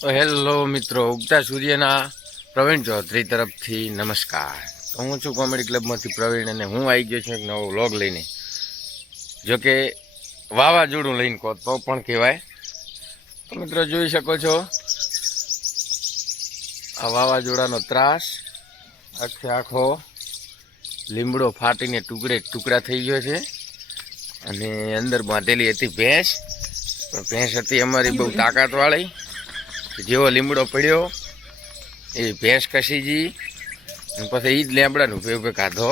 Hello મિત્રો, ઉગતા સૂર્યના પ્રવીણ ચૌધરી તરફથી નમસ્કાર. હું છું કોમેડી ક્લબમાંથી પ્રવીણ અને હું આવી ગયો છું એક નવો વ્લોગ લઈને. જોકે વાવાઝોડું લઈને કહો તો પણ કહેવાય. તો મિત્રો જોઈ શકો છો આ વાવાઝોડાનો ત્રાસ. આખો લીમડો ફાટીને ટુકડા થઈ ગયો છે અને અંદર બાંધેલી હતી ભેંસ. પણ ભેંસ હતી અમારી બહુ તાકાતવાળી. જેવો લીમડો પડ્યો એ ભેંસ કસી ગઈ અને પછી એ જ લેબડાનું ઉપયોગ કાઢો.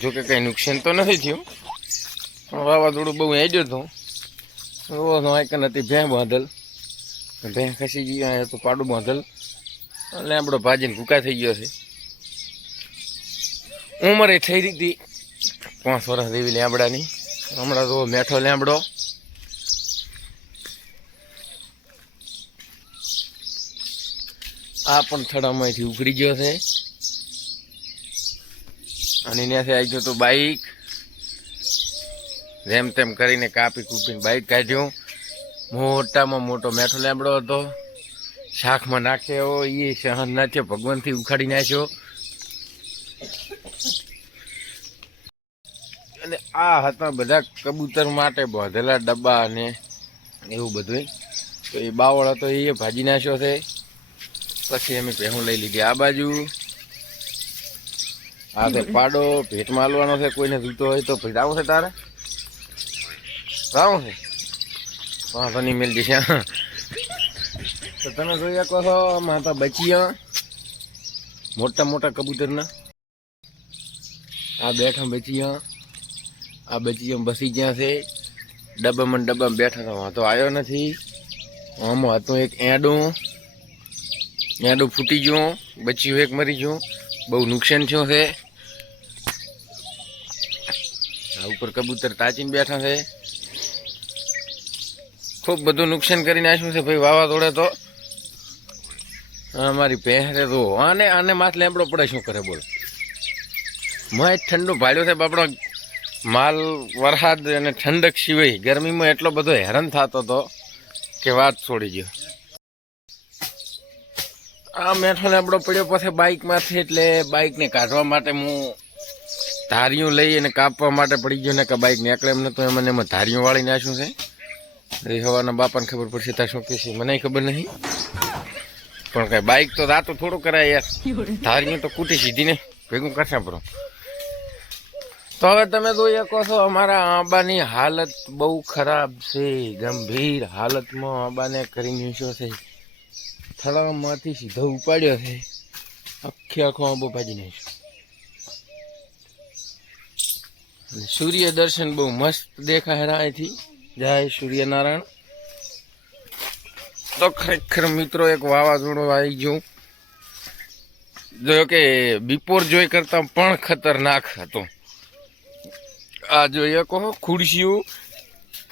જોકે કંઈ નુકસાન તો નથી થયું, પણ વાવાઝોડું બહુ હેડ્યું હતું. એવો આઈકન હતી ભેં બાંધલ, ભેં ખસી ગઈ. અહીંયા તો પાડું બાંધલ, લેબડો ભાજીને ભૂકા થઈ ગયો છે. ઉંમરે થઈ રહી હતી 5 વર્ષ જેવી લેબડાની. હમણાં તો મેઠો લેબડો. આ પણ થડામાંથી ઉખડી ગયો છે અને ત્યાંથી આવી ગયો તો બાઈક. જેમ તેમ કરીને કાપી કૂપીને બાઈક કાઢ્યું. મોટામાં મોટો મેઠો લેબડો હતો, શાકમાં નાખ્યો. એ સહન ના થયો, ભગવાનથી ઉખાડી નાખ્યો. અને આ હતા બધા કબૂતર માટે બાંધેલા ડબ્બા અને એવું બધું. તો એ બાવળ હતો એ ભાજી નાખ્યો છે. પછી અમે ભેહું લઈ લીધી આ બાજુ. આ છે પાડો, ભેટમાં હાલવાનો છે. કોઈને જોઈતો હોય તો ભેટ આવું છે તારે આવું છે. વાંધો નહીં મેળ જશે. તો તમે જોઈ શકો છો માતા બચીયા મોટા મોટા કબૂતરના. આ બેઠા બચીયા, આ બચીયા બસી ગયા છે. ડબ્બામાં બેઠા હતા, વાંધો આવ્યો નથી. આમાં હતું એક એડું ફૂટી ગયું, બચ્યું એક મરી ગયું. બહુ નુકસાન થયું છે. આ ઉપર કબૂતર તાચીને બેઠા છે. ખૂબ બધું નુકસાન કરી નાખ્યું છે ભાઈ વાવાઝોડે. તો અમારી ભેંસે તો આને માથ લેબડો પડે શું કરે બોલ. મેં ઠંડુ ભાડ્યો છે બાપડો. માલ વરસાદ અને ઠંડક સિવાય ગરમીમાં એટલો બધો હેરાન થતો હતો કે વાત છોડી ગયો. આ મેઠો લેબડો પડ્યો પછી બાઇકમાંથી, એટલે બાઇકને કાઢવા માટે હું ધારિયું લઈ અને કાપવા માટે પડી ગયો ને કે બાઇક નીકળે એમ નતું. એમાં ધારિયું વાળી નાખ્યું છે. એ હવાના બાપાને ખબર પડશે ત્યાં શું કે છે મને ખબર નહીં. પણ કઈ બાઇક તો રાતો થોડું કરાય યાર. ધારિયું તો કૂટી સીધી ને ભેગું કરશે બરો. તો હવે તમે જોઈ શકો છો અમારા આંબાની હાલત બહુ ખરાબ છે. ગંભીર હાલતમાં આંબાને કરી નાખ્યો છે. થળામાંથી સીધો ઉપાડ્યો છે. આખો આંબો ભાજી નાખ્યો. સૂર્ય દર્શન બહુ મસ્ત દેખાય અહીંથી. જય સૂર્યનારાયણ. તો ખરેખર મિત્રો એક વાવાઝોડું આવી ગયું, જો કે બિપોર જોઈ કરતા પણ ખતરનાક હતું. આ જોઈએ કહો ખુરશીઓ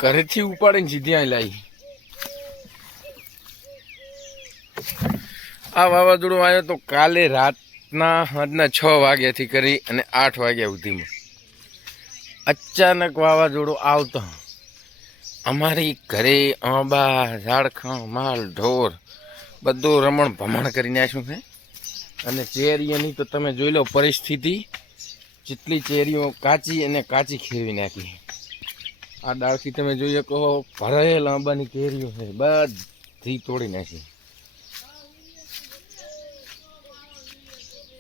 ઘરેથી ઉપાડીને સીધી અહીં લાવી. આ વાવાઝોડું આવ્યો તો કાલે રાતના 6 વાગ્યાથી કરી અને 8 વાગ્યા સુધીમાં અચાનક વાવાઝોડું આવતો અમારી ઘરે આંબા, ઝાડખા, માલ, ઢોર બધું રમણ ભમણ કરી નાખ્યું છે. અને ચેરીઓની તો તમે જોઈ લો પરિસ્થિતિ. જેટલી ચેરીઓ કાચી અને કાચી ખેરવી નાખી. આ ડાળથી તમે જોઈ શકો ભરેલ આંબાની કેરીઓ છે, બધી તોડી નાખી.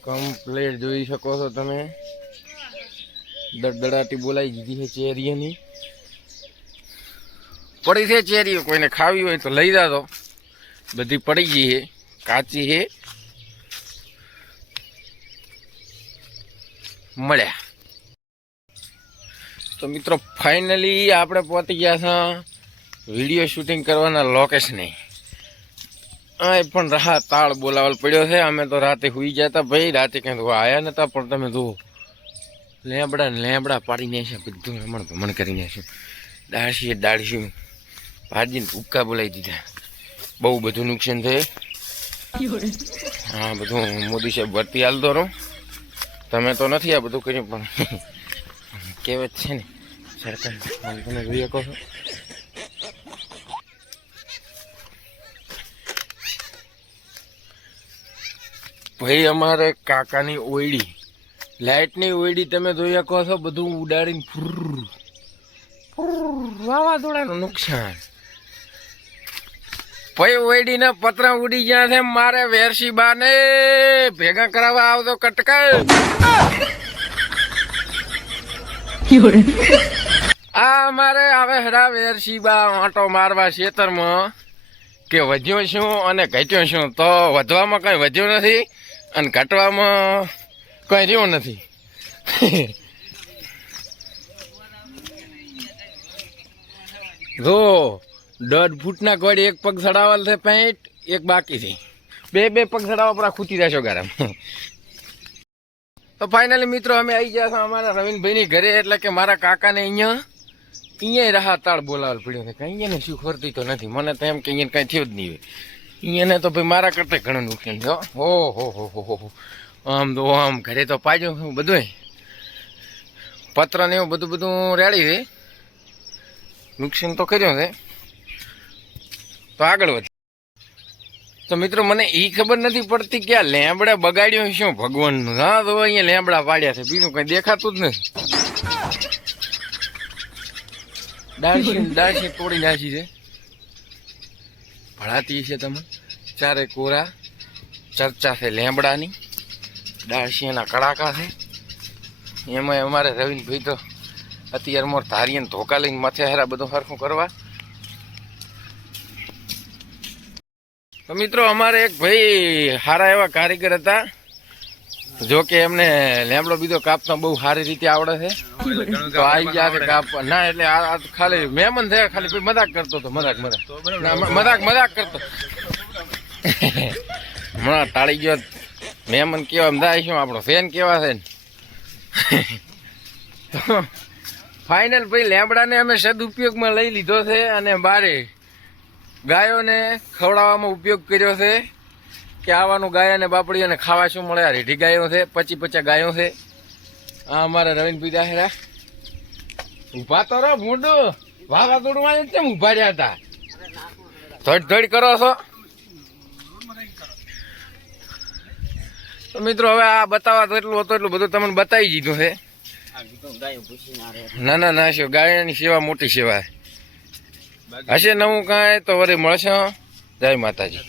કમ્પ્લેટ જોઈ શકો છો તમે. દડદડાટી બોલાવી દીધી છે ચેરીઓની. પડી છે ચેરીઓ, કોઈને ખાવી હોય તો લઈ જાતો. બધી પડી ગઈ છે, કાચી છે. મળ્યા. તો મિત્રો ફાઇનલી આપણે પહોંચી ગયા છે વિડીયો શૂટિંગ કરવાના લોકેશને. અહીં પણ રાહત તાળ બોલાવલ પડ્યો છે. અમે તો રાતે સુઈ ગયા હતા ભાઈ. રાતે કંઈ આવ્યા નતા, પણ તમે જુઓ લેબડા પાડીને છે. બધું રમણ ભમણ કરીને છે. દાળશી ભાજીને ભૂક્કા બોલાવી દીધા. બહુ બધું નુકસાન થયું. હા, બધું મોદી સાહેબ ભરતી હાલતો રહો. તમે તો નથી આ બધું કર્યું, પણ કહેવત છે ને સરકાર. તમે જોઈ શકો છો ભાઈ અમારે કાકાની ઓયડી, લાઇટની ઓયડી તમે જોઈ શકો છો, બધું ઉડાડીને વાવાઝોડાનું નુકસાન. ભાઈ ઓયડીના પતરા ઉડી ગયા છે. મારે વેરસી બાને ભેગા કરાવવા આવતો કટકા. આ મારે આવે હરા વેરસી બા આંટો મારવા ખેતરમાં કે વધ્યો શું અને ઘટ્યો શું. તો વધવામાં કઈ વધ્યો નથી અને ઘટવામાં કઈ રહ્યો નથી. જો 1.5 ફૂટના કોડી એક પગ ચડાવેલ છે, પેન્ટ એક બાકી છે. બે પગ ચડાવવા પર ખૂટી રહેશો ગરમ. તો ફાઇનલી મિત્રો અમે આવી ગયા હતા અમારા રવિનભાઈની ઘરે. એટલે કે મારા કાકાને અહીંયા રાહત તાળ બોલાવેલ પડ્યો છે. અહીંયા શું ખોરતી તો નથી. મને તો એમ કે અહીંયા કઈ થયું જ નહીં હોય. અહીંયાને તો ભાઈ મારા કરતા ઘણું નુકસાન છે. હો આમ તો આમ ઘરે તો પાડ્યું બધું પત્ર ને એવું બધું રેડી છે. નુકસાન તો કર્યું છે. તો આગળ વધ. તો મિત્રો મને એ ખબર નથી પડતી કે આ લેમડા બગાડ્યો શું ભગવાનનું. હા તો અહીંયા લેમડા પાડ્યા છે, બીજું કઈ દેખાતું જ નથી. ડાળસી તોડી નાખી છે. ભળાતી છે તમે ચારે કોરા. ચર્ચા છે લેમડાની. ડાળસીના કડાકા છે. એમાં અમારે રવિનભાઈ તો અત્યારમાં ધારીને ધોકા લઈને માથે હેરા બધું સરખું કરવા. તો મિત્રો અમારે એક ભાઈ સારા એવા કારીગર હતા. જો કે એમને લેમડો બીજો કાપતા બહુ સારી રીતે આવડે છે. તો આવી ગયા છે કાપવા. ના એટલે આ ખાલી મહેમાન થયા, ખાલી મજાક કરતો હતો. મજાક કરતો. હમણાં ટાળી ગયો. મહેમાન કેવા અમદાવાદ શું આપણો ફેન કેવા છે ને. તો ફાઇનલ ભાઈ લેમડાને અમે સદુપયોગમાં લઈ લીધો છે અને બારે ગાયોને ખવડાવવામાં ઉપયોગ કર્યો છે. કે આવવાનું ગાયોને બાપડીઓને ખાવા શું મળે. આ રેઢી ગાયો છે, 50 ગાયો છે. આ અમારા રવિનભાઈ દાહેરા ઉભા તો રહો મૂંડું. વાવાઝોડું માં કેમ ઉભા રહ્યા હતા? ધડ કરો છો. તો મિત્રો હવે આ બતાવવા તો એટલું હતું એટલું બધું તમને બતાવી દીધું છે. ના શું ગાયની સેવા મોટી સેવા હશે. નવું કાંઈ તો વળી મળશે. જય માતાજી.